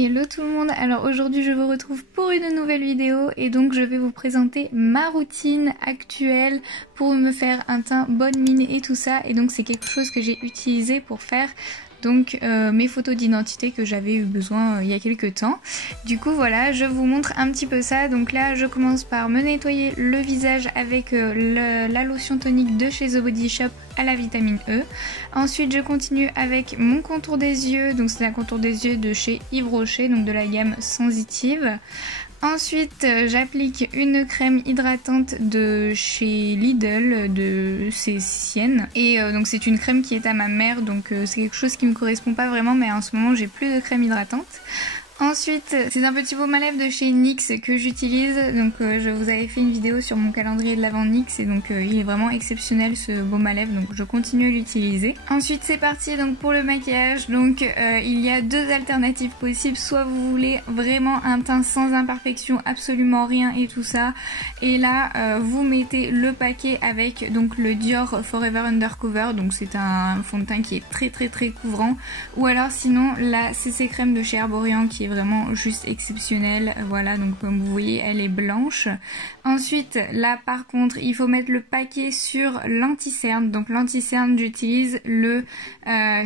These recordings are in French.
Hello tout le monde, alors aujourd'hui je vous retrouve pour une nouvelle vidéo et donc je vais vous présenter ma routine actuelle pour me faire un teint bonne mine et tout ça, et donc c'est quelque chose que j'ai utilisé pour faire donc mes photos d'identité que j'avais eu besoin il y a quelques temps. Du coup voilà, je vous montre un petit peu ça. Donc là je commence par me nettoyer le visage avec la lotion tonique de chez The Body Shop à la vitamine E. Ensuite je continue avec mon contour des yeux, donc c'est un contour des yeux de chez Yves Rocher, donc de la gamme Sensitive. Ensuite j'applique une crème hydratante de chez Lidl, de c'est Sienne, et donc c'est une crème qui est à ma mère, donc c'est quelque chose qui me correspond pas vraiment, mais en ce moment j'ai plus de crème hydratante. Ensuite, c'est un petit baume à lèvres de chez NYX que j'utilise, donc je vous avais fait une vidéo sur mon calendrier de l'avant NYX et donc il est vraiment exceptionnel ce baume à lèvres, donc je continue à l'utiliser. Ensuite c'est parti donc pour le maquillage, donc il y a deux alternatives possibles, soit vous voulez vraiment un teint sans imperfection, absolument rien et tout ça, et là vous mettez le paquet avec donc le Dior Forever Undercover, donc c'est un fond de teint qui est très couvrant, ou alors sinon la CC crème de chez Herborian qui est vraiment juste exceptionnelle. Voilà, donc comme vous voyez elle est blanche. Ensuite là par contre il faut mettre le paquet sur l'anti-cerne, donc l'anti-cerne j'utilise le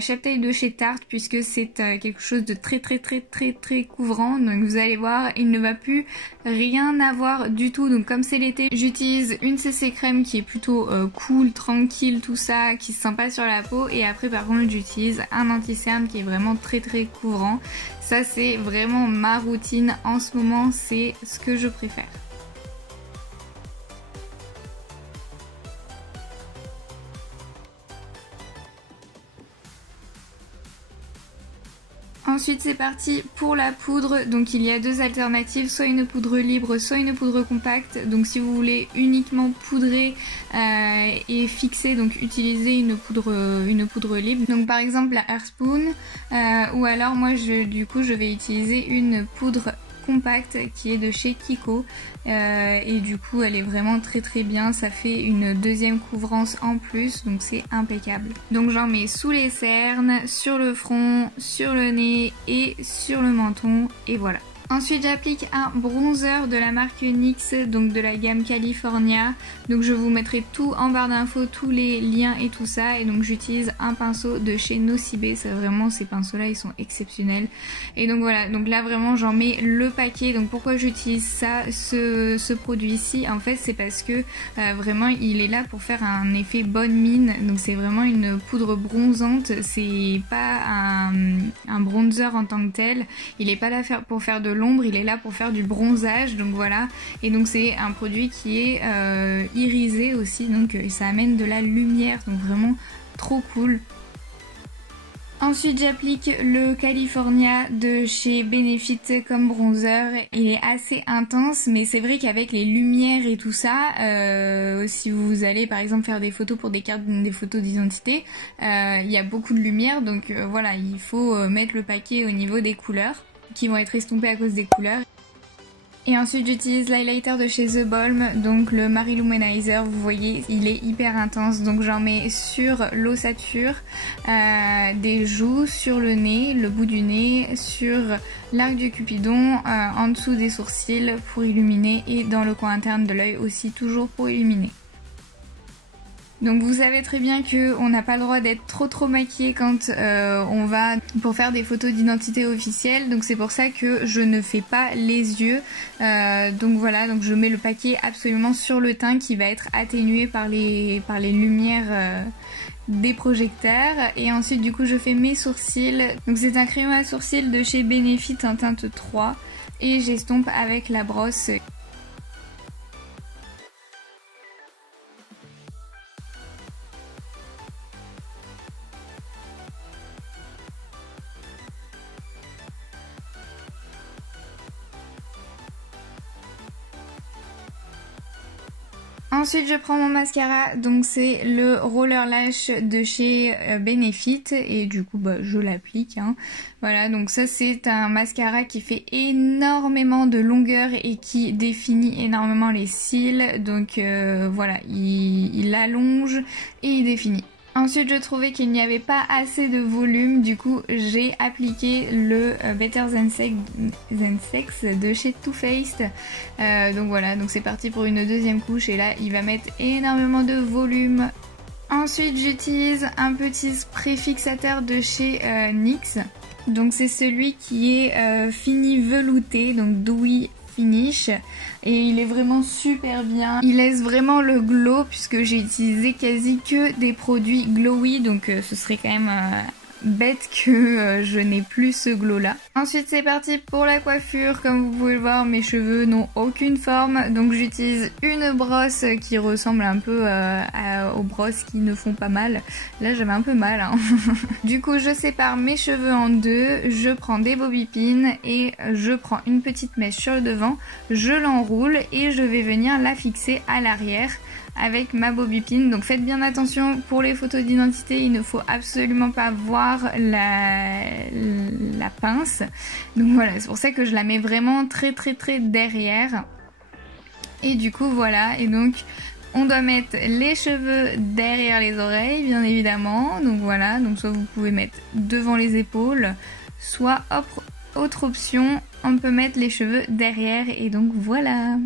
cheptel de chez Tarte puisque c'est quelque chose de très couvrant, donc vous allez voir il ne va plus rien avoir du tout. Donc comme c'est l'été j'utilise une CC crème qui est plutôt cool, tranquille, tout ça, qui se sent pas sur la peau, et après par contre j'utilise un anti-cerne qui est vraiment très couvrant. Ça c'est vraiment ma routine en ce moment, c'est ce que je préfère. Ensuite c'est parti pour la poudre, donc il y a deux alternatives, soit une poudre libre, soit une poudre compacte. Donc si vous voulez uniquement poudrer et fixer, donc utilisez une poudre libre, donc par exemple la Airspoon, ou alors moi du coup je vais utiliser une poudre compacte qui est de chez Kiko, et du coup elle est vraiment très bien, ça fait une deuxième couvrance en plus, donc c'est impeccable. Donc j'en mets sous les cernes, sur le front, sur le nez et sur le menton, et voilà. Ensuite j'applique un bronzer de la marque NYX, donc de la gamme California, donc je vous mettrai tout en barre d'infos, tous les liens et tout ça, et donc j'utilise un pinceau de chez Nocibé, ça vraiment ces pinceaux là ils sont exceptionnels. Et donc voilà, donc là vraiment j'en mets le paquet. Donc pourquoi j'utilise ça, ce produit ici, en fait c'est parce que vraiment il est là pour faire un effet bonne mine, donc c'est vraiment une poudre bronzante, c'est pas un bronzer en tant que tel, il est pas là pour faire de l'ombre, il est là pour faire du bronzage, donc voilà. Et donc c'est un produit qui est irisé aussi, donc ça amène de la lumière, donc vraiment trop cool. Ensuite j'applique le California de chez Benefit comme bronzer, il est assez intense, mais c'est vrai qu'avec les lumières et tout ça, si vous allez par exemple faire des photos pour des photos d'identité, il y a beaucoup de lumière, donc voilà, il faut mettre le paquet au niveau des couleurs qui vont être estompées à cause des couleurs. Et ensuite j'utilise l'highlighter de chez The Balm, donc le Marie Luminizer, vous voyez il est hyper intense, donc j'en mets sur l'ossature des joues, sur le nez, le bout du nez, sur l'arc du cupidon, en dessous des sourcils pour illuminer, et dans le coin interne de l'œil aussi, toujours pour illuminer. Donc vous savez très bien qu'on n'a pas le droit d'être trop maquillé quand on va pour faire des photos d'identité officielle, donc c'est pour ça que je ne fais pas les yeux, donc voilà, donc je mets le paquet absolument sur le teint qui va être atténué par les lumières des projecteurs. Et ensuite du coup je fais mes sourcils, donc c'est un crayon à sourcils de chez Benefit en teinte 3 et j'estompe avec la brosse. Ensuite je prends mon mascara, donc c'est le Roller Lash de chez Benefit, et du coup bah, je l'applique, hein. Voilà, donc ça c'est un mascara qui fait énormément de longueur et qui définit énormément les cils, donc voilà, il allonge et il définit. Ensuite je trouvais qu'il n'y avait pas assez de volume, du coup j'ai appliqué le Better Than Sex de chez Too Faced. Donc voilà, donc c'est parti pour une deuxième couche et là il va mettre énormément de volume. Ensuite j'utilise un petit spray fixateur de chez NYX. Donc c'est celui qui est fini velouté, donc dewy finish, et il est vraiment super bien. Il laisse vraiment le glow puisque j'ai utilisé quasi que des produits glowy, donc ce serait quand même bête que je n'ai plus ce glow là. Ensuite c'est parti pour la coiffure. Comme vous pouvez le voir, mes cheveux n'ont aucune forme, donc j'utilise une brosse qui ressemble un peu aux brosses qui ne font pas mal. Là j'avais un peu mal hein. Du coup je sépare mes cheveux en deux, je prends des bobby pins et je prends une petite mèche sur le devant, je l'enroule et je vais venir la fixer à l'arrière avec ma bobby pin. Donc faites bien attention pour les photos d'identité, il ne faut absolument pas voir la pince. Donc voilà, c'est pour ça que je la mets vraiment très derrière. Et du coup voilà, et donc on doit mettre les cheveux derrière les oreilles bien évidemment. Donc voilà, donc soit vous pouvez mettre devant les épaules, soit autre option, on peut mettre les cheveux derrière et donc voilà.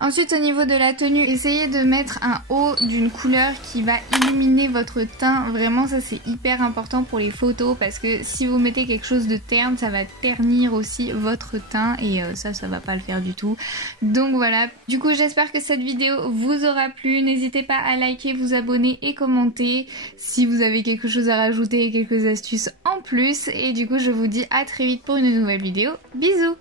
Ensuite au niveau de la tenue, essayez de mettre un haut d'une couleur qui va illuminer votre teint. Vraiment ça c'est hyper important pour les photos parce que si vous mettez quelque chose de terne, ça va ternir aussi votre teint et ça va pas le faire du tout. Donc voilà, du coup j'espère que cette vidéo vous aura plu. N'hésitez pas à liker, vous abonner et commenter si vous avez quelque chose à rajouter et quelques astuces en plus. Et du coup je vous dis à très vite pour une nouvelle vidéo. Bisous!